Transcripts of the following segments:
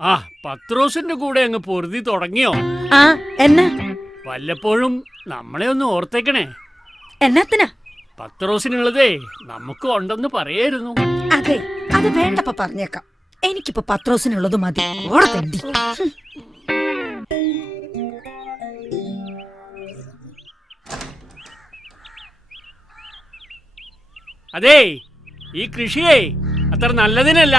ആ പത്രോസിന്റെ കൂടെ അങ്ങ് പൊറുതി തുടങ്ങിയോ? ആ എന്നാ വല്ലപ്പോഴും നമ്മളെ ഒന്ന് ഓർത്തേക്കണേ. എന്നാത്തിനാ? പത്രോസിനുള്ളതേ നമുക്ക് ഉണ്ടെന്ന് പറയായിരുന്നു. അതെ, അത് വേണ്ടപ്പ പറഞ്ഞേക്കാം. എനിക്കിപ്പോ പത്രോസിനുള്ളത് മതി. ഓടത്തേണ്ടി. അതേ, ഈ കൃഷിയേ അത്ര നല്ലതിനല്ല.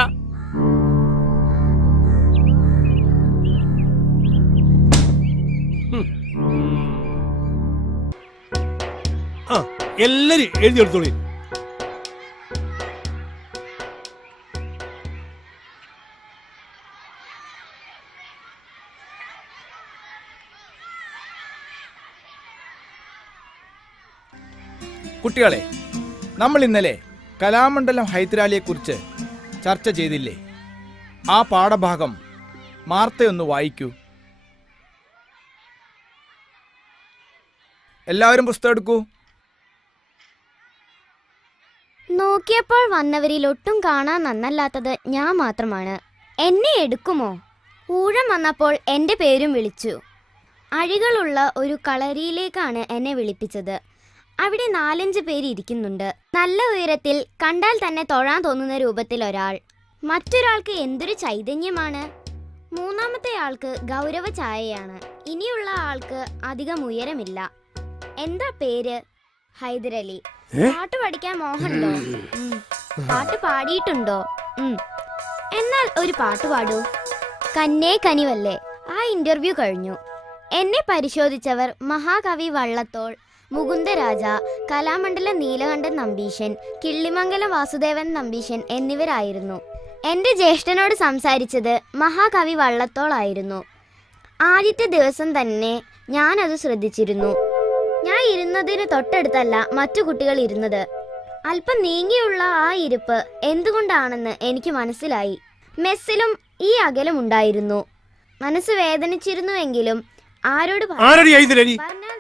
എല്ലാരും എഴുതിയെടുത്തോളി. കുട്ടികളെ, നമ്മൾ ഇന്നലെ കലാമണ്ഡലം ഹൈദരാലിയെക്കുറിച്ച് ചർച്ച ചെയ്തില്ലേ? ആ പാഠഭാഗം മാർത്തയൊന്ന് വായിക്കൂ. എല്ലാവരും പുസ്തകം എടുക്കൂ. നോക്കിയപ്പോൾ വന്നവരിൽ ഒട്ടും കാണാൻ നന്നല്ലാത്തത് ഞാൻ മാത്രമാണ്. എന്നെ എടുക്കുമോ? ഊഴം വന്നപ്പോൾ എൻ്റെ പേരും വിളിച്ചു. അഴികളുള്ള ഒരു കളരിയിലേക്കാണ് എന്നെ വിളിപ്പിച്ചത്. അവിടെ 4-5 പേര് ഇരിക്കുന്നുണ്ട്. നല്ല ഉയരത്തിൽ, കണ്ടാൽ തന്നെ തൊഴാൻ തോന്നുന്ന രൂപത്തിൽ ഒരാൾ. മറ്റൊരാൾക്ക് എന്തൊരു ചൈതന്യമാണ്. മൂന്നാമത്തെ ആൾക്ക് ഗൗരവ ഛായയാണ്. ഇനിയുള്ള ആൾക്ക് അധികം ഉയരമില്ല. എന്താ പേര്? ഹൈദരലി. പാട്ട് പഠിക്കാൻ മോഹമുണ്ടോ? പാട്ട് പാടിയിട്ടുണ്ടോ? എന്നാൽ ഒരു പാട്ട് പാടൂ. കന്നേ കനിവല്ലേ. ആ ഇന്റർവ്യൂ കഴിഞ്ഞു. എന്നെ പരിശോധിച്ചവർ മഹാകവി വള്ളത്തോൾ, മുകുന്ദരാജ, കലാമണ്ഡലം നീലകണ്ഠൻ നമ്പീശൻ, കിള്ളിമംഗലം വാസുദേവൻ നമ്പീശൻ എന്നിവരായിരുന്നു. എൻ്റെ ജ്യേഷ്ഠനോട് സംസാരിച്ചത് മഹാകവി വള്ളത്തോൾ ആയിരുന്നു. ആദ്യത്തെ ദിവസം തന്നെ ഞാനത് ശ്രദ്ധിച്ചിരുന്നു. ഞാൻ ഇരുന്നതിന് തൊട്ടടുത്തല്ല മറ്റു കുട്ടികൾ ഇരുന്നത്. അല്പം നീങ്ങിയുള്ള ആ ഇരിപ്പ് എന്തുകൊണ്ടാണെന്ന് എനിക്ക് മനസ്സിലായി. മെസ്സിലും ഈ അകലമുണ്ടായിരുന്നു. മനസ്സ് വേദനിച്ചിരുന്നുവെങ്കിലും ആരോട് പറഞ്ഞാൽ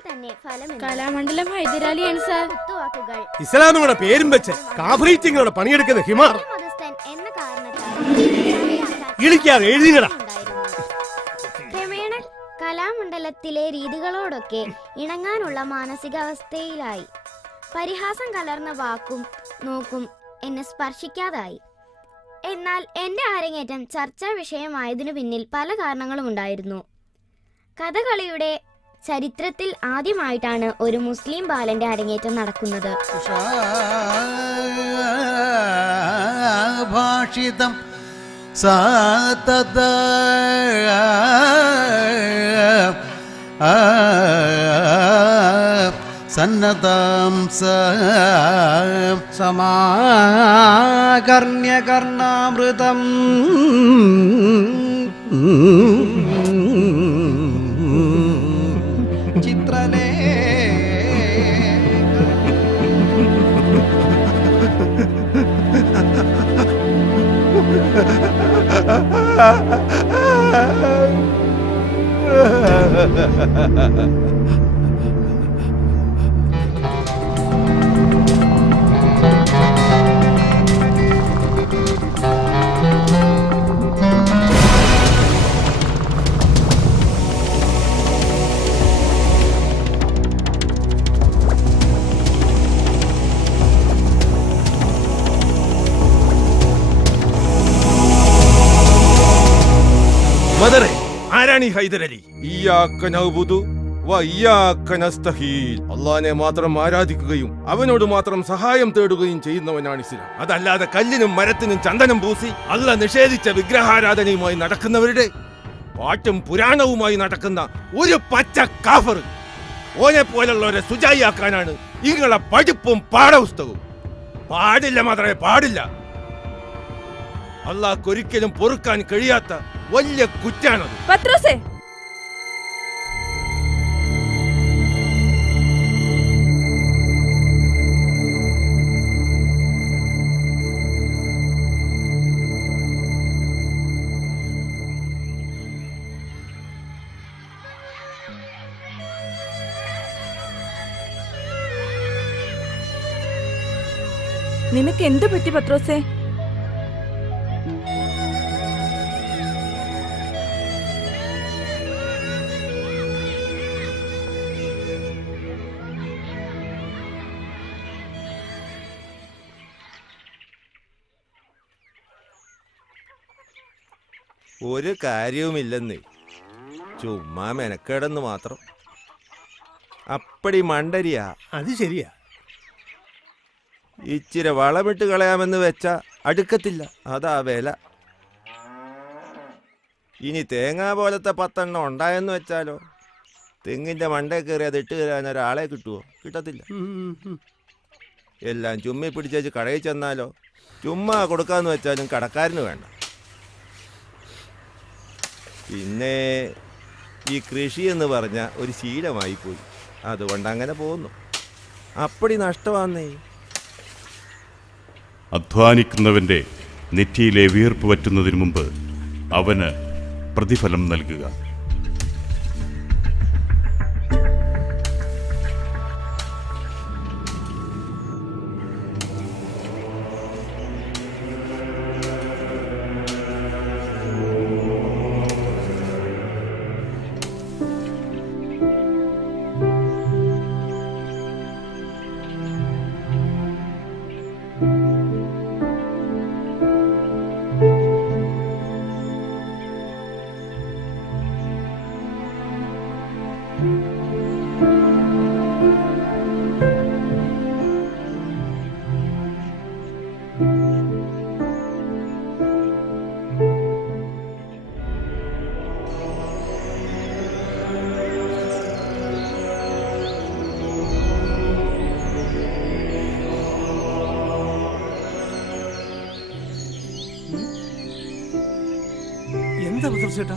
തന്നെ ഫലമില്ല. കലാമണ്ഡലം ഹൈദരാലിയാണ് സാർ. കുത്തുവാക്കുകൾ. ഇസ്ലാമിയുടെ പേരും വെച്ച് കാഫറീറ്റിങ്ങളുടെ പണിയെടുക്കുന്ന ഹിമാർ മതസ്ഥൻ എന്ന കാരണത്താൽ ഇളിക്കാതെ എഴുതിനടാ. ക്രമേണ കലാമണ്ഡലത്തിലെ രീതികളോടൊക്കെ ഇണങ്ങാനുള്ള മാനസികാവസ്ഥയിലായി. പരിഹാസം കലർന്ന വാക്കും നോക്കും എന്നെ സ്പർശിക്കാതായി. എന്നാൽ എൻ്റെ അരങ്ങേറ്റം ചർച്ചാ വിഷയമായതിനു പിന്നിൽ പല കാരണങ്ങളും ഉണ്ടായിരുന്നു. കഥകളിയുടെ ചരിത്രത്തിൽ ആദ്യമായിട്ടാണ് ഒരു മുസ്ലിം ബാലന്റെ അരങ്ങേറ്റം നടക്കുന്നത്. ഭാഷിതം സാതദ സന്നദം സമാകർണ്യകർണാമൃതം ചിത്രലേ മദറേ, ആരാണ് ഈ ഹൈദരലി? അള്ളാനെ മാത്രം ആരാധിക്കുകയും അവനോട് മാത്രം സഹായം തേടുകയും ചെയ്യുന്നവനാണ് ഇസ്ലാം. അതല്ലാതെ കല്ലിനും മരത്തിനും ചന്ദനം പൂസി അള്ളാഹ് നിഷേധിച്ച വിഗ്രഹാരാധനയുമായി നടക്കുന്നവരുടെ പാട്ടും പുരാണവുമായി നടക്കുന്ന ഒരു പച്ച കാഫർ. ഓനെ പോലുള്ളവരെ സുജായിയാക്കാനാണ് ഇങ്ങളെ പഠിപ്പും പാഠപുസ്തകവും. പാടില്ല മാത്രമേ പാടില്ല. അള്ളാഹ്ക്ക് ഒരിക്കലും പൊറുക്കാൻ കഴിയാത്ത വലിയ കുറ്റാണത്. പത്രോസേ, നിനക്ക് എന്ത് പറ്റി പത്രോസേ? ഒരു കാര്യവുമില്ലെന്ന്, ചുമ്മാ മെനക്കേടെന്ന് മാത്രം. അപ്പടി മണ്ടരിയാ. അത് ശരിയാ. ഇച്ചിരി വളമിട്ട് കളയാമെന്ന് വെച്ചാ അടുക്കത്തില്ല, അതാ വില. ഇനി തേങ്ങ പോലത്തെ 10 എണ്ണം ഉണ്ടായെന്ന് വെച്ചാലോ, തെങ്ങിന്റെ മണ്ടേ കയറി അത് ഇട്ട് തരാൻ ഒരാളെ കിട്ടുമോ? കിട്ടത്തില്ല. എല്ലാം ചുമ്മി പിടിച്ചേച്ച് കടയിൽ ചെന്നാലോ, ചുമ്മാ കൊടുക്കാന്ന് വെച്ചാലും കടക്കാരന് വേണ്ട. പിന്നെ ഈ കൃഷി എന്ന് പറഞ്ഞ ഒരു ശീലമായി പോയി, അതുകൊണ്ട് അങ്ങനെ പോകുന്നു. അപ്പടി നഷ്ടമാന്നേ. അധ്വാനിക്കുന്നവന്റെ നെറ്റിയിലെ വീർപ്പ് വറ്റുന്നതിന് മുമ്പ് അവന് പ്രതിഫലം നൽകുക. എന്താ ചേട്ടാ?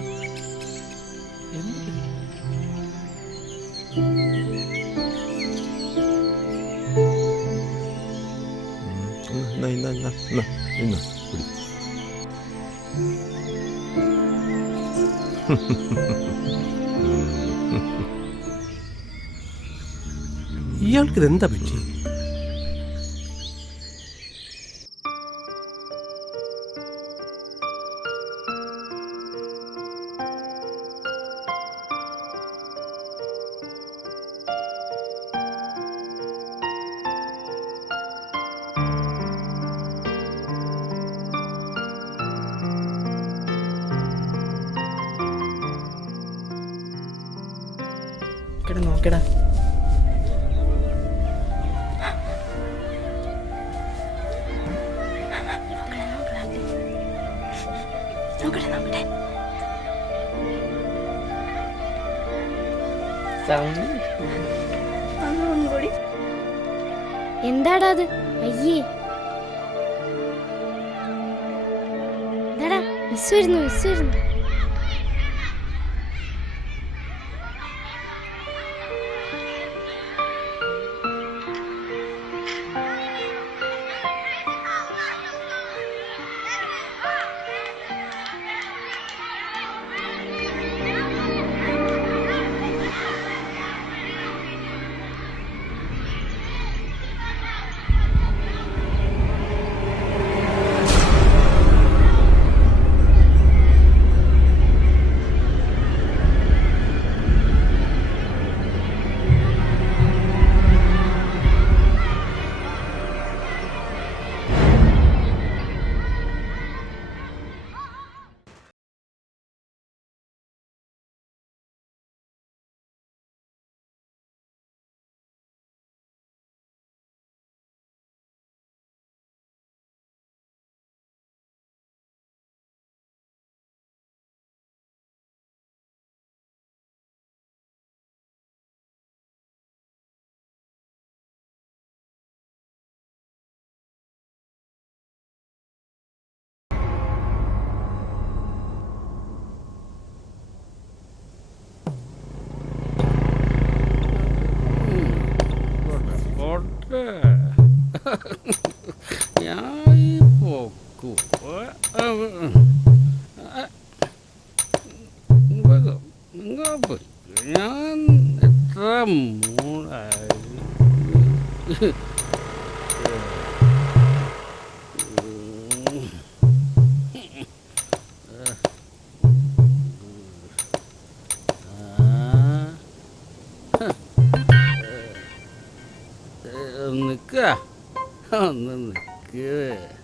ഇയാൾക്ക് ഇതെന്താ പറ്റി? നോക്കടാ. എന്താടാ അത്? അയ്യേ, എന്താടാ? മിസ് വരുന്നു, മിസ് വരുന്നു. ഞാൻ പോക്കു ഞാൻ എത്ര മൂടായി നിൽക്കുക ഒന്ന് നിൽക്കുക